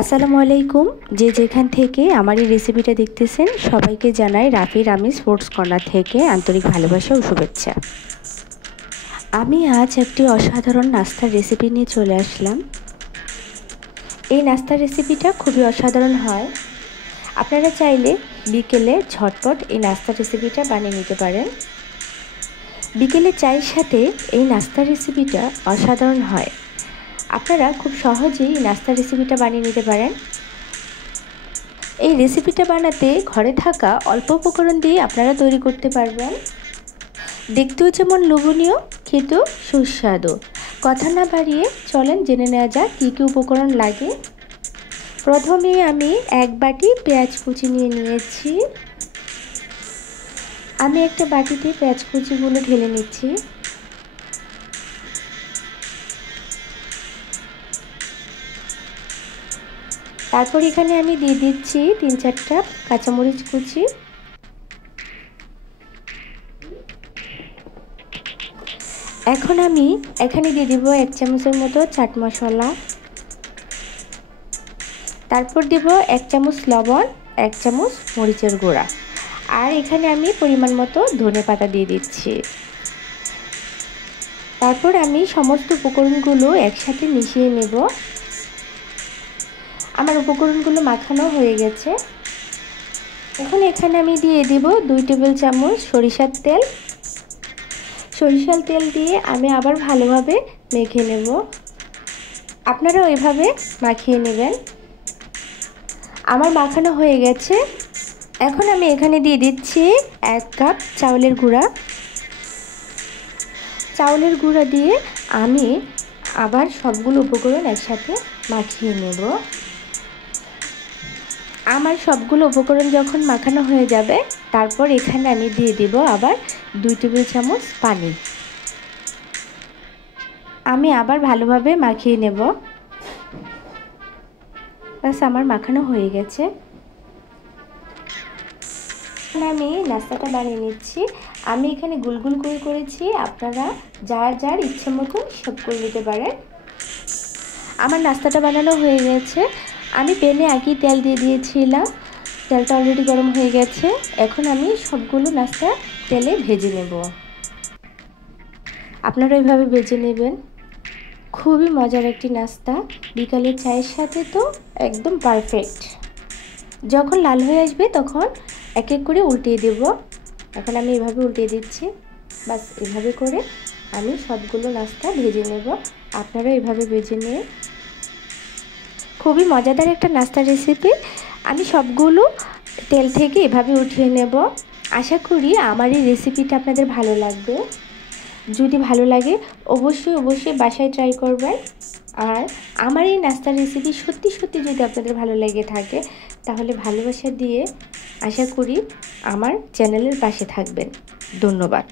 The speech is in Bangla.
আসসালামু আলাইকুম। যে যেখান থেকে আমার এই রেসিপিটা দেখতেছেন সবাইকে জানাই রাফি রামিজ ফুডস কর্নার থেকে আন্তরিক ভালোবাসা ও শুভেচ্ছা। আমি আজ একটি অসাধারণ নাস্তার রেসিপি নিয়ে চলে আসলাম। এই নাস্তার রেসিপিটা খুবই অসাধারণ হয়। আপনারা চাইলে বিকেলে ঝটপট এই নাস্তার রেসিপিটা বানিয়ে নিতে পারেন। বিকেলে চায়ের সাথে এই নাস্তার রেসিপিটা অসাধারণ হয়। আপনারা খুব সহজেই এই নাস্তার রেসিপিটা বানিয়ে নিতে পারেন। এই রেসিপিটা বানাতে ঘরে থাকা অল্প উপকরণ দিয়ে আপনারা তৈরি করতে পারবেন। দেখতেও যেমন লোভনীয়, খেতেও সুস্বাদু। কথা না বাড়িয়ে চলেন জেনে নেওয়া যাক কী কী উপকরণ লাগে। প্রথমে আমি এক বাটি পেঁয়াজ কুচি নিয়ে নিয়েছি। আমি একটা বাটিতে পেঁয়াজ কুচিগুলো ঢেলে নিচ্ছি। তারপর এখানে আমি দিয়ে দিচ্ছি 3-4টা কাঁচামরিচ কুচি। এখন আমি এখানে দিয়ে দিব 1 চামচের মতো চাট মশলা। তারপর দিব 1 চামচ লবণ, 1 চামচ মরিচের গুঁড়া, আর এখানে আমি পরিমাণ মতো ধনেপাতা দিয়ে দিচ্ছি। তারপর আমি সমস্ত উপকরণগুলো একসাথে মিশিয়ে নেব। আমার উপকরণগুলো মাখানো হয়ে গেছে। এখন এখানে আমি দিয়ে দিব 2 টেবিল চামচ সরিষার তেল। সরিষার তেল দিয়ে আমি আবার ভালোভাবে মেখে নেব। আপনারাও এভাবে মাখিয়ে নেবেন। আমার মাখানো হয়ে গেছে। এখন আমি এখানে দিয়ে দিচ্ছি 1 কাপ চাউলের গুঁড়া। চাউলের গুঁড়া দিয়ে আমি আবার সবগুলো উপকরণ একসাথে মাখিয়ে নেব। আমার সবগুলো উপকরণ যখন মাখানো হয়ে যাবে, তারপর এখানে আমি দিয়ে দিব আবার 2 টেবিল চামচ পানি। আমি আবার ভালোভাবে মাখিয়ে নেব। বাস আমার মাখানো হয়ে গেছে। আমি নাস্তাটা বানিয়ে নিচ্ছি। আমি এখানে গুলগুল করে করেছি, আপনারা যার যার ইচ্ছে মতো সব করে নিতে পারেন। আমার নাস্তাটা বানানো হয়ে গেছে। আমি প্যানে আগেই তেল দিয়ে দিয়েছিলাম। তেলটা অলরেডি গরম হয়ে গেছে। এখন আমি সবগুলো নাস্তা তেলে ভেজে নেব। আপনারা এইভাবে ভেজে নেবেন। খুবই মজার একটি নাস্তা, বিকালের চায়ের সাথে তো একদম পারফেক্ট। যখন লাল হয়ে আসবে তখন এক এক করে উল্টিয়ে দেব। এখন আমি এভাবে উল্টিয়ে দিচ্ছি। বাস এভাবে করে আমি সবগুলো নাস্তা ভেজে নেব। আপনারা এভাবে ভেজে নিয়ে খুবই মজাদার একটা নাস্তার রেসিপি। আমি সবগুলো তেল থেকে এভাবে উঠিয়ে নেব। আশা করি আমার এই রেসিপিটা আপনাদের ভালো লাগবে। যদি ভালো লাগে অবশ্যই বাসায় ট্রাই করবেন। আর আমার এই নাস্তার রেসিপি সত্যি যদি আপনাদের ভালো লেগে থাকে, তাহলে ভালোবাসা দিয়ে আশা করি আমার চ্যানেলের পাশে থাকবেন। ধন্যবাদ।